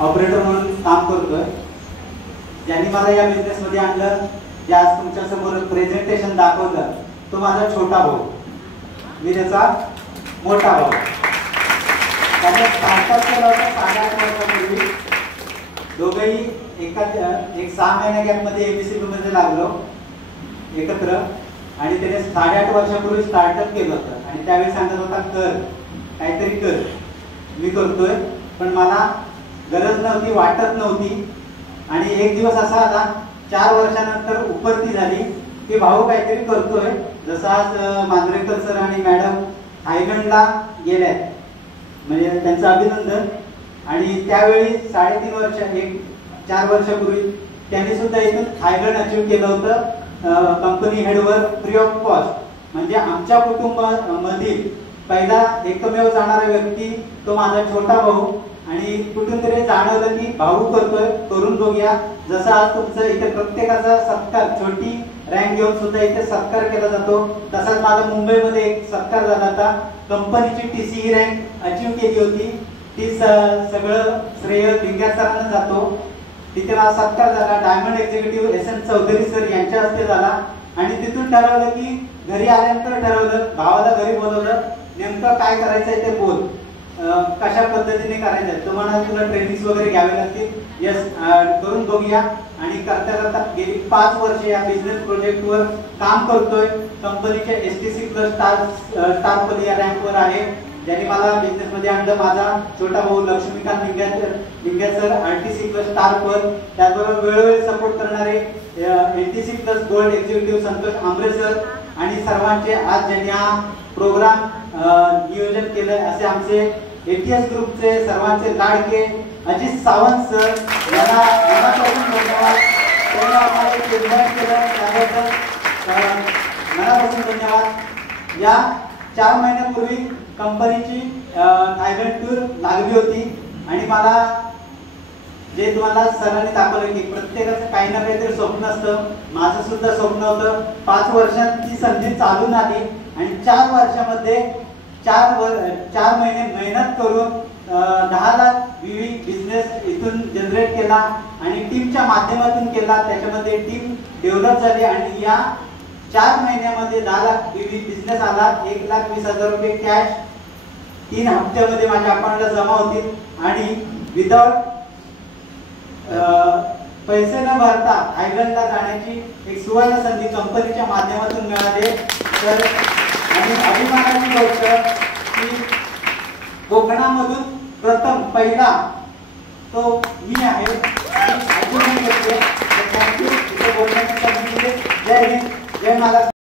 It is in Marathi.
ऑपरेटर म्हणून काम करतोय. ज्यांनी मला या बिझनेसमध्ये आणलं, जे आज तुमच्या समोर प्रेझेंटेशन दाखवलं, तो माझा छोटा भाऊ, मी त्याचा मोठा भाऊ. त्याने स्टार्टअप केलं होतं 8.5 वर्षापूर्वी. दोघंही एक 6 महिन्या गॅपमध्ये ABCP मध्ये लागलो एकत्र, आणि त्याने 8.5 वर्षापूर्वी स्टार्टअप केलं होतं. आणि त्यावेळी सांगत होता कर, काहीतरी कर. मी करतोय, पण मला गरज नव्हती, वाटत नव्हती. आणि एक दिवस असा आला, 4 वर्षानंतर उपरती झाली की भाऊ काहीतरी करतोय. जसं आज मांजरेकर सर आणि मॅडम थायलंडला गेल्यात, म्हणजे त्यांचं अभिनंदन. आणि त्यावेळी 3.5 वर्ष, 4 वर्षापूर्वी त्यांनी सुद्धा इथून थायलंड अचीव केलं होतं कंपनी हेडवर फ्री ऑफ कॉस्ट. म्हणजे आमच्या कुटुंबामधील पहिला एकमेव जाणारा व्यक्ती तो माझा छोटा भाऊ. आणि कुठून तरी जाणवलं की भाऊ करतोय, करून बघूया. जसं आज तुमचं इथे प्रत्येकाचा सत्कार, छोटी रँक घेऊन सुद्धा इथे सत्कार केला जातो, तसाच माझा मुंबईमध्ये एक सत्कार झाला होता. कंपनीची TCE रँक अचीव केली होती, ती सगळं श्रेय लिंगायत सरांना जातो. तिथे माझा सत्कार झाला. Diamond executive SN Chaudhary sir यांच्या हस्ते झाला. आणि तिथून ठरवलं की घरी आल्यानंतर ठरवलं, भावाला घरी बोलवलं, नेमकं काय करायचंय ते बोल, कशा पद्धतीने करायचं. तुम्हाला तुला ट्रेनिंग्स वगैरे घ्यावे लागतील, यस करून बघूया. आणि करता करता गेली 5 वर्ष या बिझनेस प्रोजेक्टवर काम करतोय. कंपनीच्या STC+ स्टार या रँकवर आहे. ज्यांनी मला बिझनेसमध्ये आणलं माझा छोटा भाऊ Laxmikant Lingayat sir, RTC+ star पर. त्याचबरोबर वेळोवेळी सपोर्ट करणारे NTC+ gold executive Santosh Ambre sir. आणि सर्वांचे आज ज्यांनी हा प्रोग्राम नियोजन केलं असे आमचे ATS ग्रुपचे सर्वांचे लाडके अजित सावंत सर, यांना मनापासून धन्यवाद. त्यांनी आम्हाला इन्व्हाइट केलं त्याबद्दल मनापासून धन्यवाद. या 4 महिन्यापूर्वी कंपनीची थायलंड टूर लागली होती. आणि मला जे तुम्हाला सरांनी दाखवलं की प्रत्येकाचं काही ना काहीतरी स्वप्न असतं, माझं सुद्धा स्वप्न होतं. 5 वर्षात ती संधी चालून आली. आणि 4 वर्षामध्ये 4 महिने मेहनत करून 10 लाख VV बिझनेस इथून जनरेट केला. आणि टीमच्या माध्यमातून केला. त्याच्यामध्ये टीम डेव्हलप झाली. आणि या 4 महिन्यामध्ये 10 लाख VV बिझनेस आला. 1,20,000 रुपये कॅश 3 हप्त्यामध्ये माझ्या अकाउंटला जमा होतील. आणि विदाउट पैसे न भरता थायलंडला जाण्याची एक सुवर्ण संधी कंपनीच्या माध्यमातून मिळाली. तर आणि अभिमानाची गोष्ट की कोकणामधून प्रथम पहिला तो मी आहे. थँक्यू. जय हिंद, जय महाराष्ट्र.